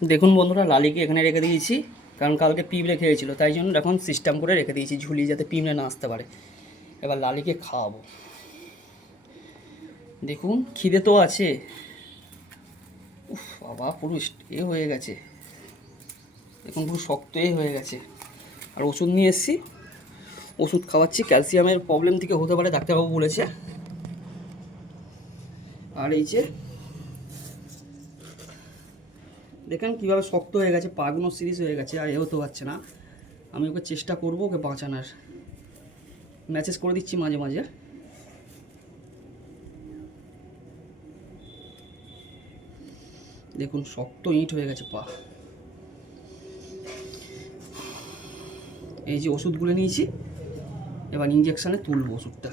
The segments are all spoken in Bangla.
দেখুন বন্ধুরা, লালিকে এখানে রেখে দিয়েছি, কারণ কালকে পিঁপড়ে খেয়েছিল, তাই জন্য এখন সিস্টেম করে রেখে দিয়েছি ঝুলিয়ে, যাতে পিঁপড়ে না আসতে পারে। এবার লালিকে খাওয়াবো। দেখুন খিদে তো আছে। উফ বাবা, পুরো হয়ে গেছে, দেখুন পুরো শক্ত হয়ে গেছে। আর ওষুধ নিয়ে এসেছি, ওষুধ খাওয়াচ্ছি, ক্যালসিয়ামের প্রবলেম থেকে হতে পারে, ডাক্তারবাবু বলেছে। আর এই যে দেখেন কীভাবে শক্ত হয়ে গেছে, পাগুলো সিরিজ হয়ে গেছে, আর হতে পারছে না। আমি ওকে চেষ্টা করবো ওকে বাঁচানোর, মেসেজ করে দিচ্ছি মাঝে মাঝে। দেখুন শক্ত ইট হয়ে গেছে পা। এই যে ওষুধগুলো নিয়েছি, এবার ইঞ্জেকশানে তুলবো ওষুধটা।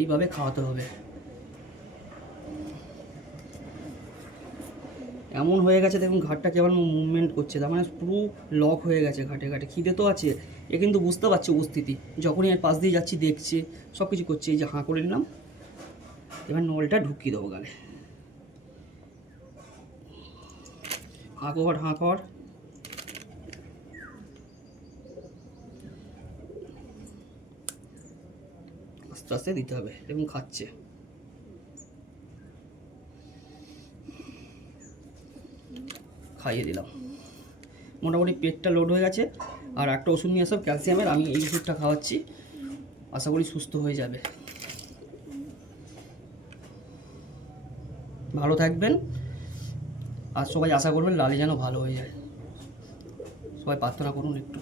এইভাবে খাওয়াতে হবে। এমন হয়ে গেছে দেখুন, ঘাটটা কেমন মুভমেন্ট করছে, তার মানে পুরো লক হয়ে গেছে ঘাটে ঘাটে। খিদে তো আছে, এ কিন্তু বুঝতে পারছে উপস্থিতি, যখনই এর পাশ দিয়ে যাচ্ছি দেখছে, সব কিছু করছে। এই যে হাঁ করে নিলাম, এবার নলটা ঢুকিয়ে দেবো গালে। হাঁ কর, হাঁ কর। আস্তে আস্তে দিতে হবে, এবং খাচ্ছে। খাইয়ে দিলাম, মোটামুটি পেটটা লোড হয়ে গেছে। আর একটা ওষুধ নিয়ে আসব ক্যালসিয়ামের, আমি এই ওষুধটা খাওয়াচ্ছি, আশা করি সুস্থ হয়ে যাবে। ভালো থাকবেন, আর সবাই আশা করবেন লালি যেন ভালো হয়ে যায়। সবাই প্রার্থনা করুন একটু।